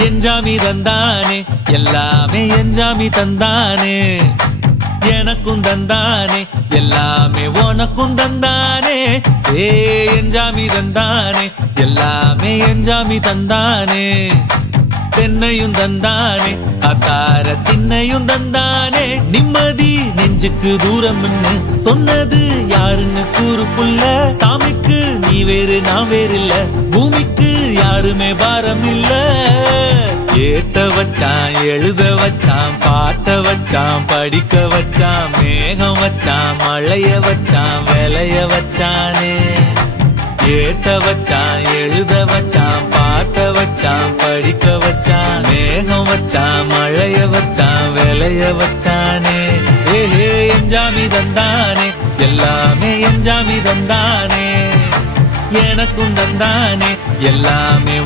எஞ்சாமி தந்தானே எல்லாமே எஞ்சாமி தந்தானே எனக்கும் தந்தானே எல்லாமே உனக்கும் தந்தானே ஏ எஞ்சாமி தந்தானே எல்லாமே எஞ்சாமி தந்தானே தென்னையும் தந்தானே அத்தார திண்ணையும் தந்தானே நிம்மதி நெஞ்சுக்கு தூரம்னு சொன்னது யாருன்னு கூறு புள்ள சாமிக்கு நீ வேறு நான் வேறு இல்ல பூமிக்கு யாருமே பாரம் இல்ல ஏத்த வச்சான் எழுத வச்சான் பாட்ட வச்சான் படிக்க வச்சான் மேகம் வச்சான் மழைய வச்சான் விளைய வச்சானே ஏத்த வச்சான் எழுத வச்சான் பாட்ட வச்சான் படிக்க வச்சான் மேகம் வச்சான் மழைய வச்சான் விளைய வச்சானே ஏஹே எஞ்சாமி தந்தானே எல்லாமே எஞ்சாமி தந்தானே எனக்கும் தந்தானே எல்லாமே